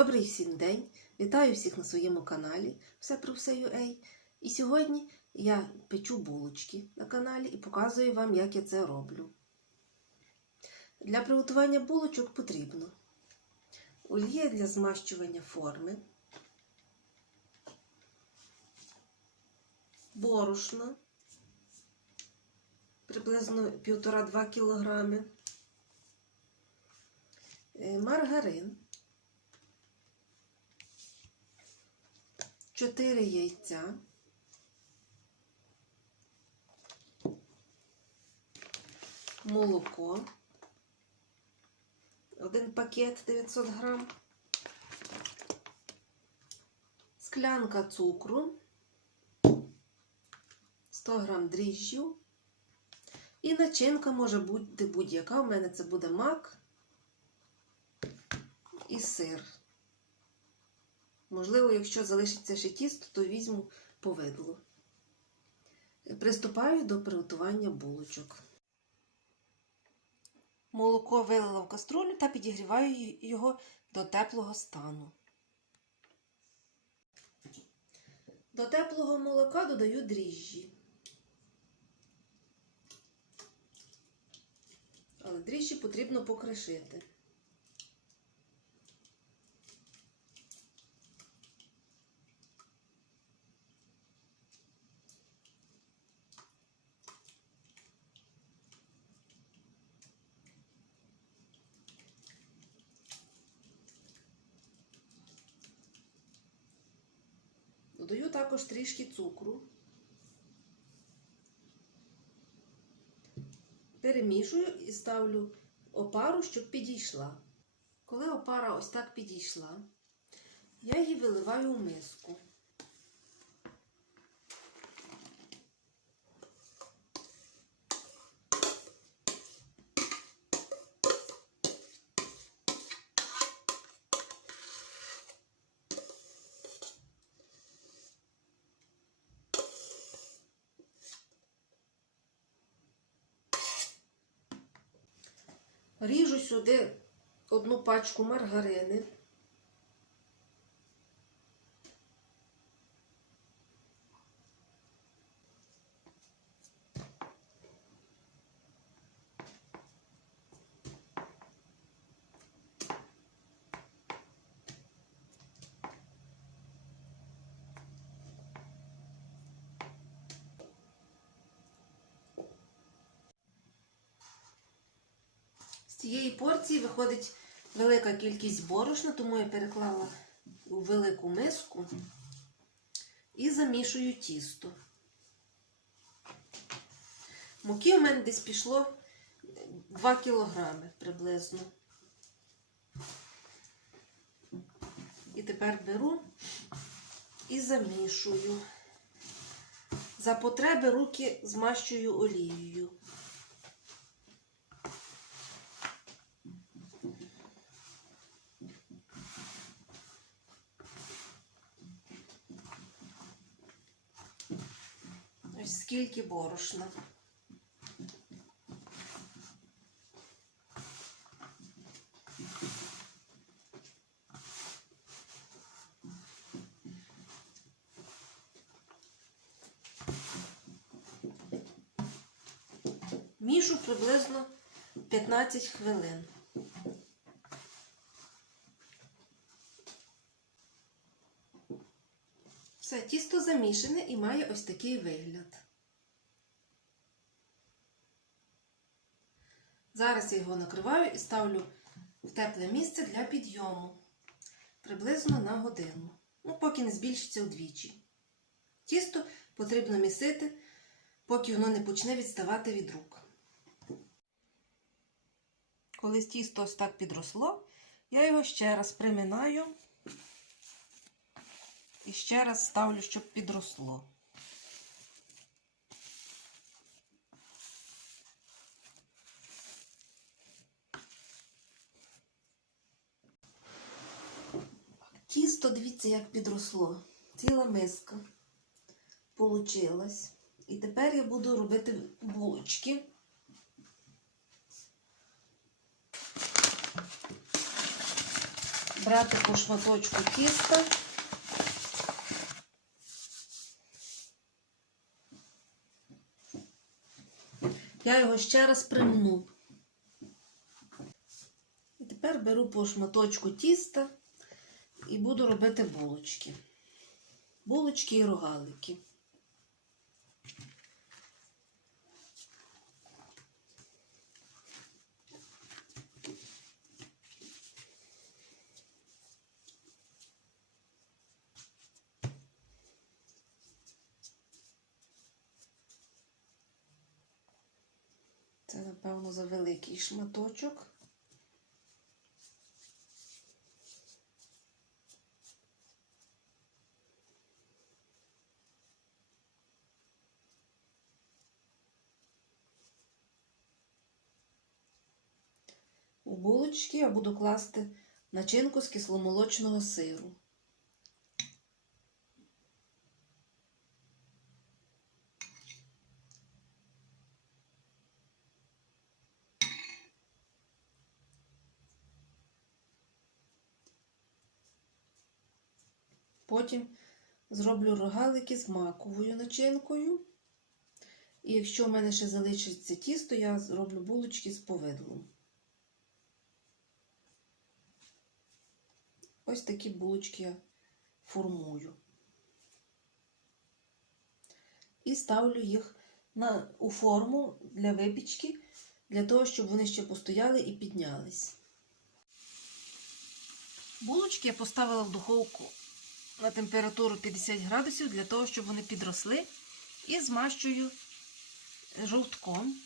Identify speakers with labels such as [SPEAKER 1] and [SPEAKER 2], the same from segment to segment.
[SPEAKER 1] Добрий всім день! Вітаю всіх на своєму каналі Все про все UA. І сьогодні я печу булочки на каналі і показую вам, як я це роблю. Для приготування булочок потрібно олія для змащування форми, борошно приблизно 1,5-2 кг, е, маргарин. 4 яйця, молоко, один пакет 900 грам, склянка цукру, 100 грам дріжджів. І начинка може бути будь-яка. У мене це буде мак і сир. Можливо, якщо залишиться ще тісто, то візьму повидло. Приступаю до приготування булочок. Молоко вилила в каструлю та підігріваю його до теплого стану. До теплого молока додаю дріжджі. Але дріжджі потрібно покришити. Додаю також трішки цукру. Перемішую і ставлю опару, щоб підійшла. Коли опара ось так підійшла, я її виливаю у миску. Ріжу сюди одну пачку маргарини. Цієї порції виходить велика кількість борошна, тому я переклала у велику миску і замішую тісто. Муки у мене десь пішло 2 кілограми приблизно. І тепер беру і замішую. За потреби руки змащую олією. Ось скільки борошна. Мішу приблизно 15 хвилин. Все, тісто замішане і має ось такий вигляд. Зараз я його накриваю і ставлю в тепле місце для підйому приблизно на годину. Ну, поки не збільшиться вдвічі. Тісто потрібно місити, поки воно не почне відставати від рук. Коли тісто ось так підросло, я його ще раз приминаю. І ще раз ставлю, щоб підросло. Тісто, дивіться, як підросло. Ціла миска получилась. І тепер я буду робити булочки. брати по шматочку тіста. Я його ще раз примну. І тепер беру по шматочку тіста і буду робити булочки. Булочки і рогалики. Це, напевно, за великий шматочок. Булочки я буду класти начинку з кисломолочного сиру. Потім зроблю рогалики з маковою начинкою. І якщо в мене ще залишиться тісто, я зроблю булочки з повидлом. Ось такі булочки я формую. І ставлю їх на, у форму для випічки, для того, щоб вони ще постояли і піднялись. Булочки я поставила в духовку на температуру 50 градусів для того, щоб вони підросли, і змащую жовтком,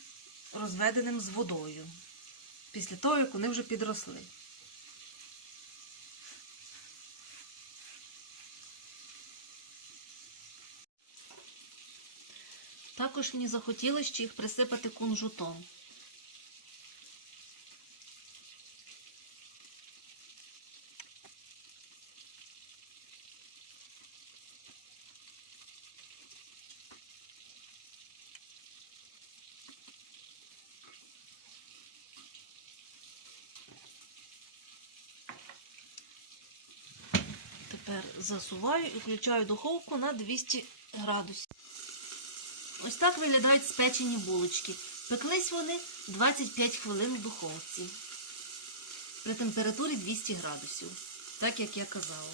[SPEAKER 1] розведеним з водою, після того, як вони вже підросли. Також мені захотілося ще їх присипати кунжутом. Тепер засуваю і включаю духовку на 200 градусів. Ось так виглядають спечені булочки. Пеклись вони 25 хвилин в духовці при температурі 200 градусів, так як я казала.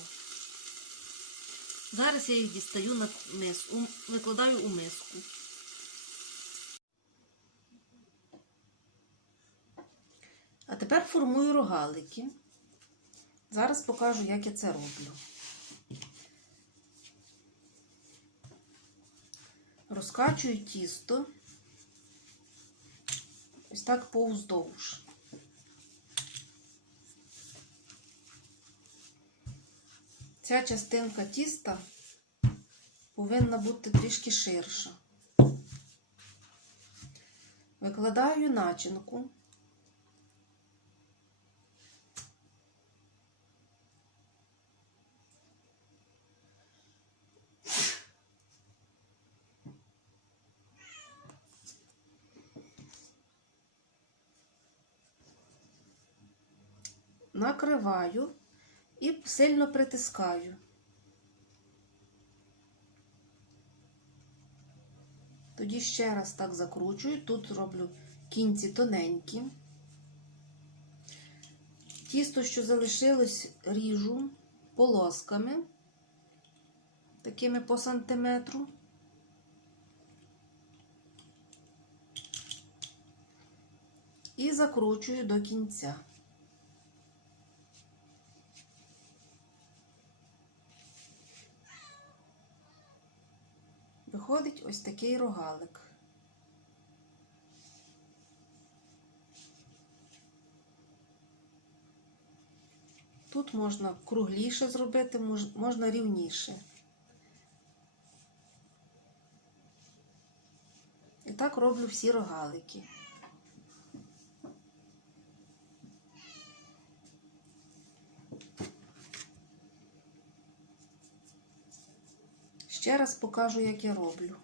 [SPEAKER 1] Зараз я їх дістаю на мис, у, викладаю у миску. А тепер формую рогалики. Зараз покажу, як я це роблю. Розкачую тісто ось так повздовж. Ця частинка тіста повинна бути трішки ширша. Викладаю начинку. Накриваю і сильно притискаю. Тоді ще раз так закручую, тут роблю кінці тоненькі. Тісто, що залишилось, ріжу полосками, такими по сантиметру. І закручую до кінця. Виходить ось такий рогалик. Тут можна кругліше зробити, можна рівніше. І так роблю всі рогалики. Ще раз покажу, як я роблю.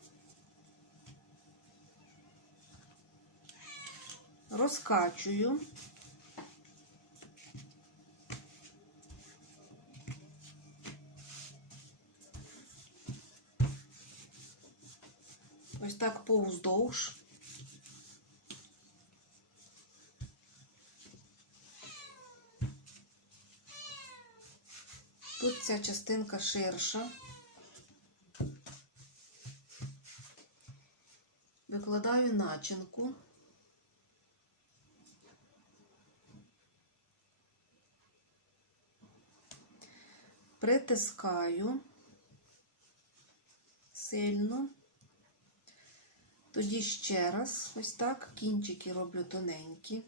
[SPEAKER 1] Розкачую. Ось так повздовж. Тут ця частинка ширша. Викладаю начинку. Притискаю сильно. Тоді ще раз, ось так, кінчики роблю тоненькі.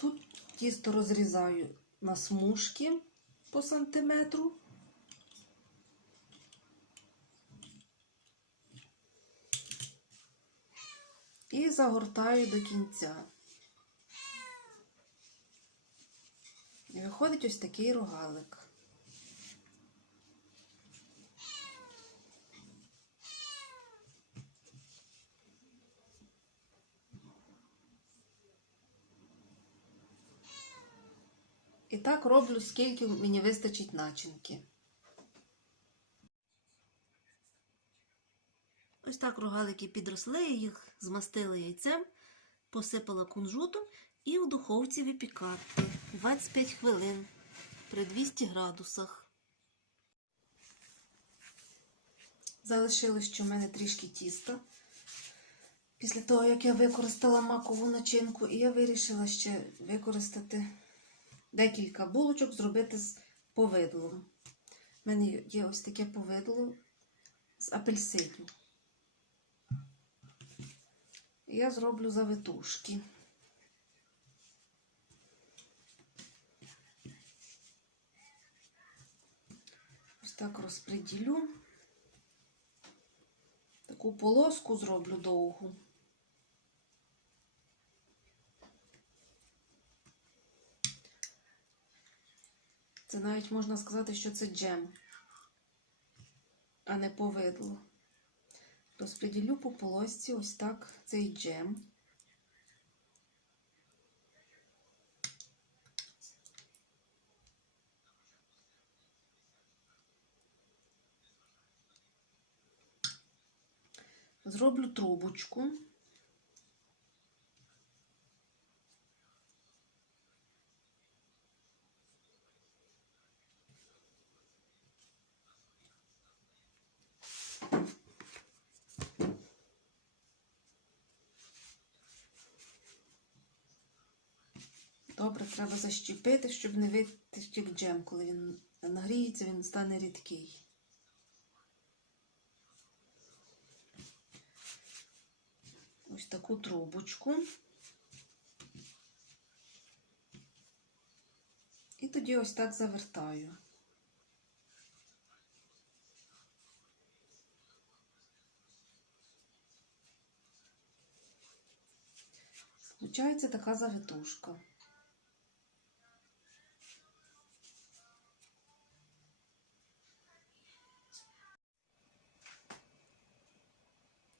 [SPEAKER 1] Тут тісто розрізаю на смужки по сантиметру. І загортаю до кінця. І виходить ось такий рогалик. І так роблю, скільки мені вистачить начинки. Ось так рогалики підросли, я їх змастила яйцем, посипала кунжутом і у духовці випікати 25 хвилин при 200 градусах. Залишилось ще в мене трішки тіста. Після того, як я використала макову начинку, і я вирішила ще використати декілька булочок, зробити з повидлом. У мене є ось таке повидло з апельсинів. Я зроблю завитушки. Ось так розподілю. Таку полоску зроблю довгу. Це навіть можна сказати, що це джем, а не повидло. Розподілю по полосці ось так цей джем. Зроблю трубочку. Добре, треба защепити, щоб не витік джем. Коли він нагріється, він стане рідкий. Ось таку трубочку. І тоді ось так завертаю. Получається така завитушка.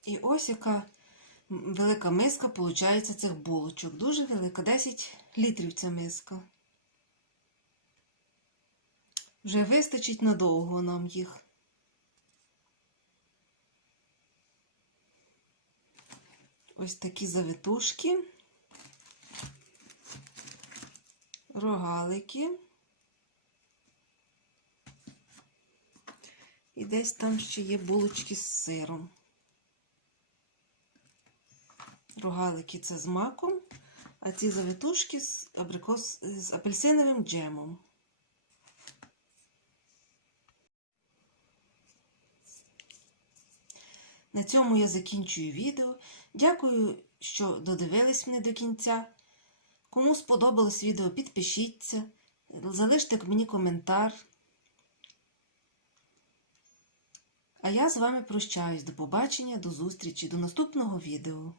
[SPEAKER 1] І ось яка велика миска виходить цих булочок. Дуже велика, 10 літрів ця миска. Вже вистачить надовго нам їх. Ось такі завитушки, рогалики. І десь там ще є булочки з сиром. Рогалики це з маком, а ці завитушки з, абрикос, з апельсиновим джемом. На цьому я закінчую відео. Дякую, що додивились мене до кінця. Кому сподобалось відео, підпишіться, залиште мені коментар. А я з вами прощаюсь. До побачення, до зустрічі, до наступного відео.